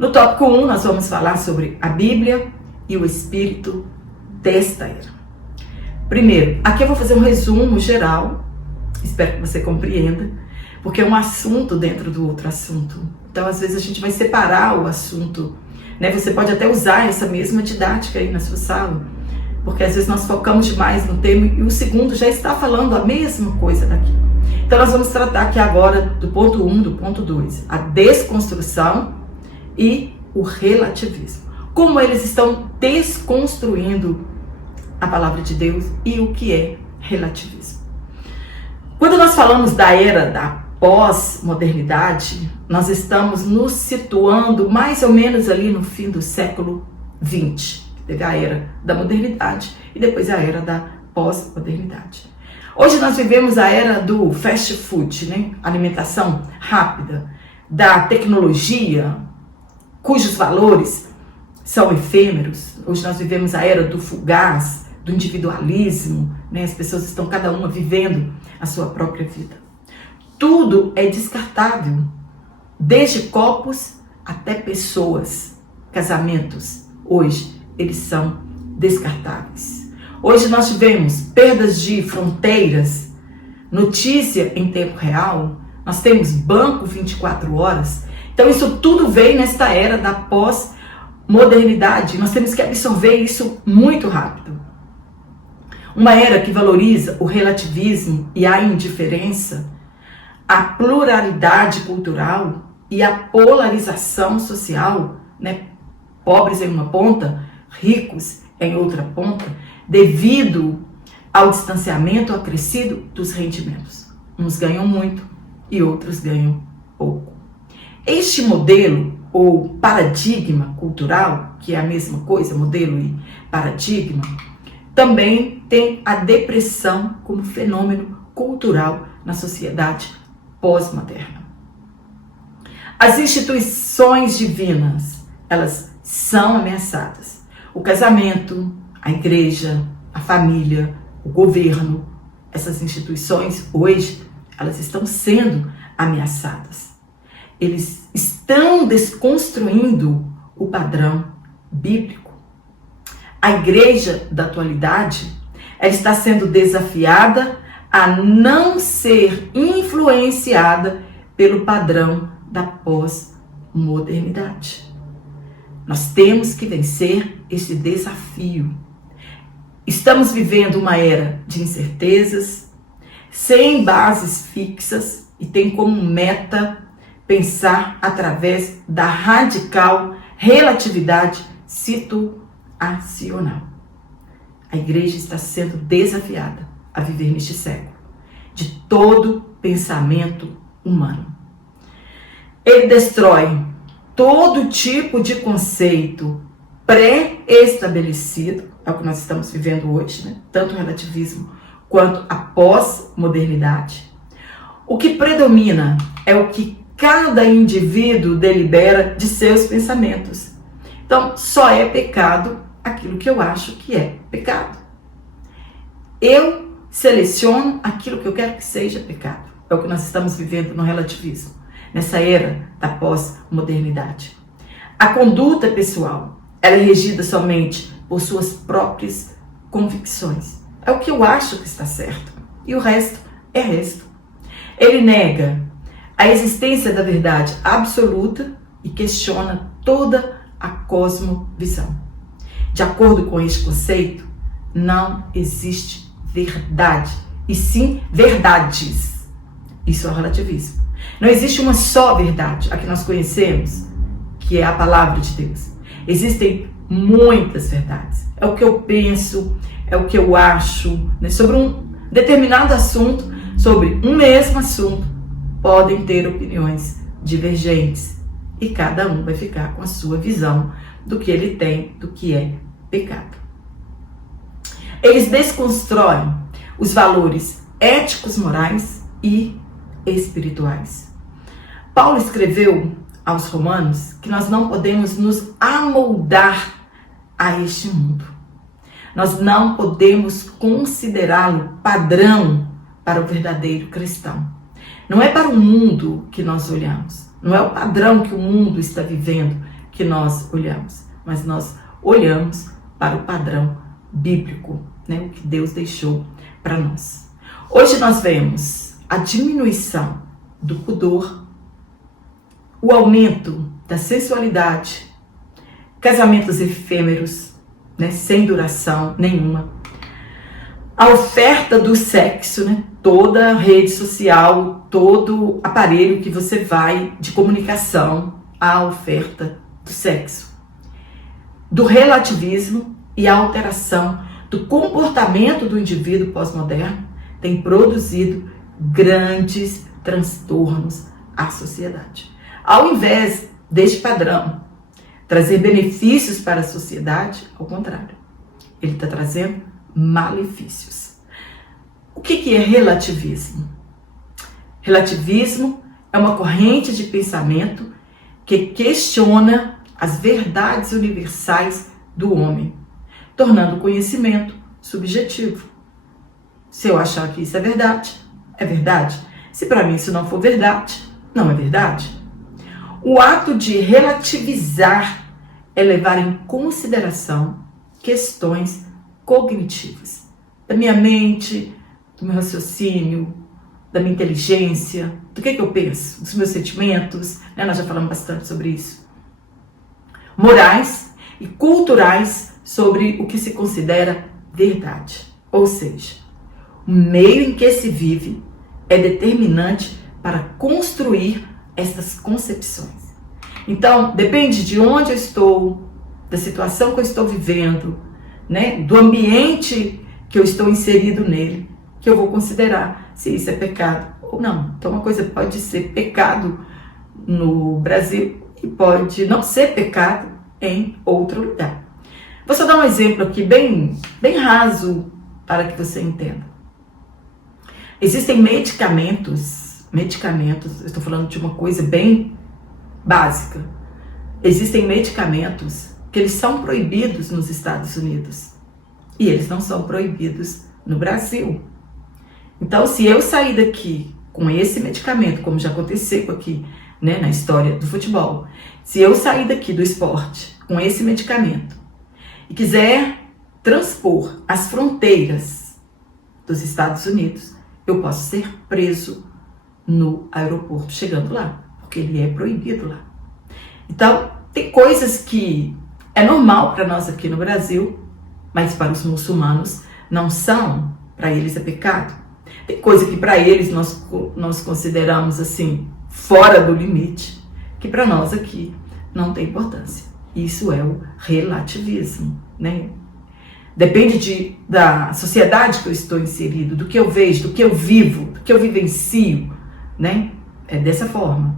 No tópico 1, nós vamos falar sobre a Bíblia e o espírito desta era. Primeiro, aqui eu vou fazer um resumo geral, espero que você compreenda, porque é um assunto dentro do outro assunto. Então, às vezes, a gente vai separar o assunto, né? Você pode até usar essa mesma didática aí na sua sala, porque às vezes nós focamos demais no tema e o segundo já está falando a mesma coisa daqui. Então, nós vamos tratar aqui agora do ponto 1, do ponto 2, a desconstrução e o relativismo. Como eles estão desconstruindo a palavra de Deus e o que é relativismo. Quando nós falamos da era da pós-modernidade, nós estamos nos situando mais ou menos ali no fim do século XX. Teve a era da modernidade e depois a era da pós-modernidade. Hoje nós vivemos a era do fast food, né? Alimentação rápida, da tecnologia, cujos valores são efêmeros. Hoje nós vivemos a era do fugaz, do individualismo, né? As pessoas estão cada uma vivendo a sua própria vida. Tudo é descartável, desde copos até pessoas, casamentos. Hoje eles são descartáveis. Hoje nós tivemos perdas de fronteiras, notícia em tempo real, nós temos banco 24 horas. Então isso tudo veio nesta era da pós-modernidade. Nós temos que absorver isso muito rápido. Uma era que valoriza o relativismo e a indiferença, a pluralidade cultural e a polarização social, né? Pobres em uma ponta, ricos em outra ponta, devido ao distanciamento acrescido dos rendimentos. Uns ganham muito e outros ganham pouco. Este modelo ou paradigma cultural, que é a mesma coisa, modelo e paradigma, também tem a depressão como fenômeno cultural na sociedade pós-moderna. As instituições divinas, elas são ameaçadas. O casamento, a igreja, a família, o governo, essas instituições hoje, elas estão sendo ameaçadas. Eles estão desconstruindo o padrão bíblico. A igreja da atualidade, ela está sendo desafiada a não ser influenciada pelo padrão da pós-modernidade. Nós temos que vencer esse desafio. Estamos vivendo uma era de incertezas, sem bases fixas e tem como meta pensar através da radical relatividade situacional. A igreja está sendo desafiada a viver neste século de todo pensamento humano. Ele destrói todo tipo de conceito pré-estabelecido, é o que nós estamos vivendo hoje, né? Tanto o relativismo quanto a pós-modernidade. O que predomina é o que cada indivíduo delibera de seus pensamentos. Então, só é pecado aquilo que eu acho que é pecado. Eu seleciono aquilo que eu quero que seja pecado. É o que nós estamos vivendo no relativismo, nessa era da pós-modernidade. A conduta pessoal, ela é regida somente por suas próprias convicções. É o que eu acho que está certo. E o resto é resto. Ele nega a existência da verdade absoluta e questiona toda a cosmovisão. De acordo com este conceito, não existe verdade, e sim verdades. Isso é o relativismo. Não existe uma só verdade, a que nós conhecemos, que é a palavra de Deus. Existem muitas verdades. É o que eu penso, é o que eu acho, né? Sobre um determinado assunto, sobre um mesmo assunto, podem ter opiniões divergentes e cada um vai ficar com a sua visão do que ele tem, do que é pecado. Eles desconstroem os valores éticos, morais e espirituais. Paulo escreveu aos Romanos que nós não podemos nos amoldar a este mundo. Nós não podemos considerá-lo padrão para o verdadeiro cristão. Não é para o mundo que nós olhamos, não é o padrão que o mundo está vivendo que nós olhamos, mas nós olhamos para o padrão bíblico, né? O que Deus deixou para nós. Hoje nós vemos a diminuição do pudor, o aumento da sensualidade, casamentos efêmeros, né? Sem duração nenhuma, a oferta do sexo, né? Toda rede social, todo aparelho que você vai de comunicação, a oferta do sexo, do relativismo e a alteração do comportamento do indivíduo pós-moderno tem produzido grandes transtornos à sociedade. Ao invés deste padrão trazer benefícios para a sociedade, ao contrário, ele está trazendo malefícios. O que é relativismo? Relativismo é uma corrente de pensamento que questiona as verdades universais do homem, tornando o conhecimento subjetivo. Se eu achar que isso é verdade, é verdade. Se para mim isso não for verdade, não é verdade. O ato de relativizar é levar em consideração questões cognitivas, da minha mente, do meu raciocínio, da minha inteligência, do que eu penso, dos meus sentimentos, né? Nós já falamos bastante sobre isso. Morais e culturais sobre o que se considera verdade. Ou seja, o meio em que se vive é determinante para construir estas concepções. Então, depende de onde eu estou, da situação que eu estou vivendo, né? Do ambiente que eu estou inserido nele, que eu vou considerar se isso é pecado ou não. Então, uma coisa pode ser pecado no Brasil e pode não ser pecado em outro lugar. Vou só dar um exemplo aqui bem raso para que você entenda. Existem medicamentos, eu estou falando de uma coisa bem básica. Existem medicamentos que eles são proibidos nos Estados Unidos e eles não são proibidos no Brasil. Então, se eu sair daqui com esse medicamento, como já aconteceu aqui, né, na história do futebol, se eu sair daqui do esporte com esse medicamento e quiser transpor as fronteiras dos Estados Unidos, eu posso ser preso no aeroporto chegando lá, porque ele é proibido lá. Então, tem coisas que é normal para nós aqui no Brasil, mas para os muçulmanos não são, para eles é pecado. Tem coisa que para eles nós consideramos assim, fora do limite, que para nós aqui não tem importância. Isso é o relativismo, né? Depende da sociedade que eu estou inserido, do que eu vejo, do que eu vivo, do que eu vivencio, né? É dessa forma.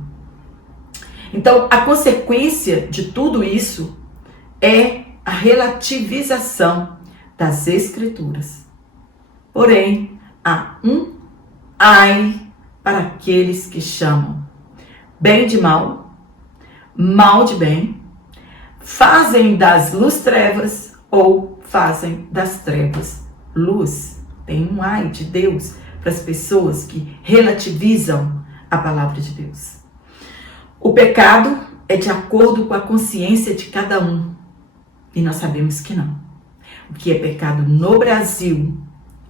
Então, a consequência de tudo isso é a relativização das escrituras. Porém, há um ai para aqueles que chamam bem de mal, mal de bem, fazem das luz trevas ou fazem das trevas luz. Tem um ai de Deus para as pessoas que relativizam a palavra de Deus. O pecado é de acordo com a consciência de cada um. E nós sabemos que não. O que é pecado no Brasil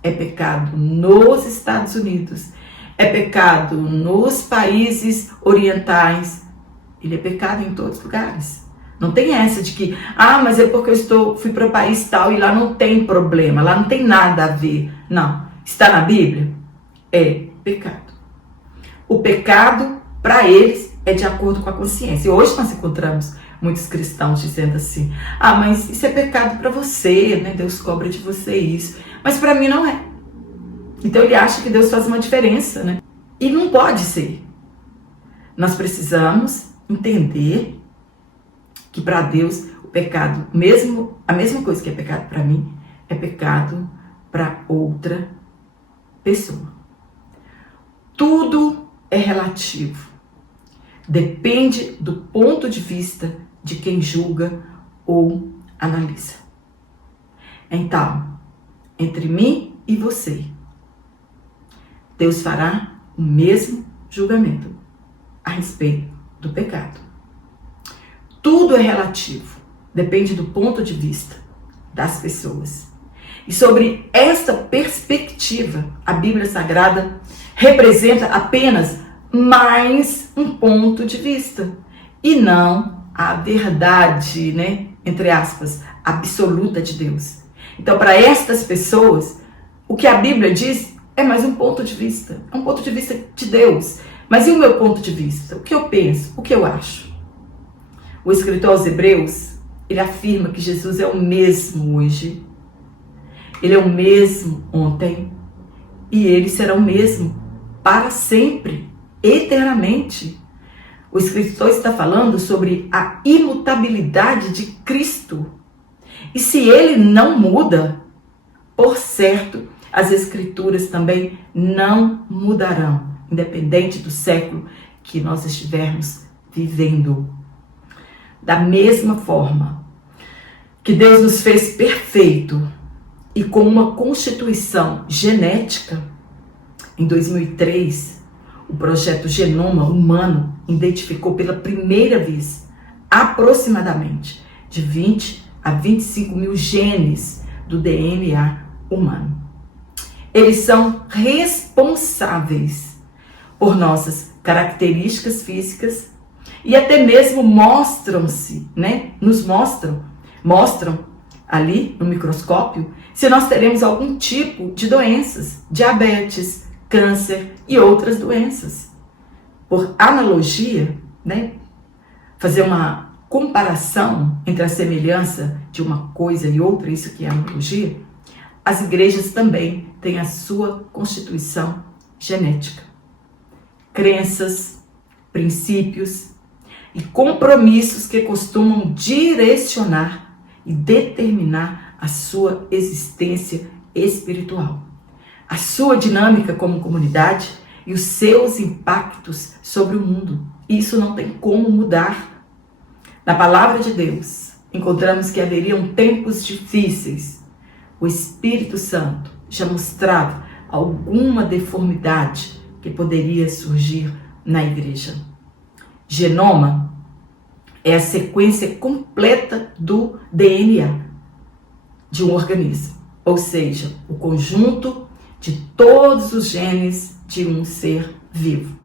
é pecado nos Estados Unidos, é pecado nos países orientais, ele é pecado em todos os lugares. Não tem essa de que, mas é porque fui para o país tal e lá não tem problema, lá não tem nada a ver. Não, está na Bíblia? É pecado. O pecado, para eles, é de acordo com a consciência. E hoje nós encontramos muitos cristãos dizendo assim, mas isso é pecado para você, né? Deus cobra de você isso. Mas para mim não é. Então ele acha que Deus faz uma diferença, né? E não pode ser. Nós precisamos entender que para Deus o pecado, a mesma coisa que é pecado para mim, é pecado para outra pessoa. Tudo é relativo. Depende do ponto de vista de quem julga ou analisa. Então, entre mim e você, Deus fará o mesmo julgamento a respeito do pecado. tudo é relativo, depende do ponto de vista das pessoas. E sobre esta perspectiva, a Bíblia Sagrada representa apenas mais um ponto de vista e não a verdade, né, entre aspas, absoluta de Deus. Então, para estas pessoas, o que a Bíblia diz é mais um ponto de vista, é um ponto de vista de Deus. Mas e o meu ponto de vista? O que eu penso? O que eu acho? O escritor aos Hebreus, ele afirma que Jesus é o mesmo hoje, ele é o mesmo ontem e ele será o mesmo para sempre, eternamente. O escritor está falando sobre a imutabilidade de Cristo. E se ele não muda, por certo, as escrituras também não mudarão, independente do século que nós estivermos vivendo. Da mesma forma que Deus nos fez perfeito e com uma constituição genética, em 2003, o projeto Genoma Humano identificou pela primeira vez aproximadamente de 20 a 25 mil genes do DNA humano. Eles são responsáveis por nossas características físicas e até mesmo mostram ali no microscópio se nós teremos algum tipo de doenças, diabetes, câncer e outras doenças. Por analogia, fazer uma comparação entre a semelhança de uma coisa e outra, isso que é analogia, as igrejas também têm a sua constituição genética. Crenças, princípios e compromissos que costumam direcionar e determinar a sua existência espiritual, a sua dinâmica como comunidade e os seus impactos sobre o mundo. Isso não tem como mudar. Na palavra de Deus, encontramos que haveriam tempos difíceis. O Espírito Santo já mostrava alguma deformidade que poderia surgir na igreja. Genoma é a sequência completa do DNA de um organismo, ou seja, o conjunto de todos os genes de um ser vivo.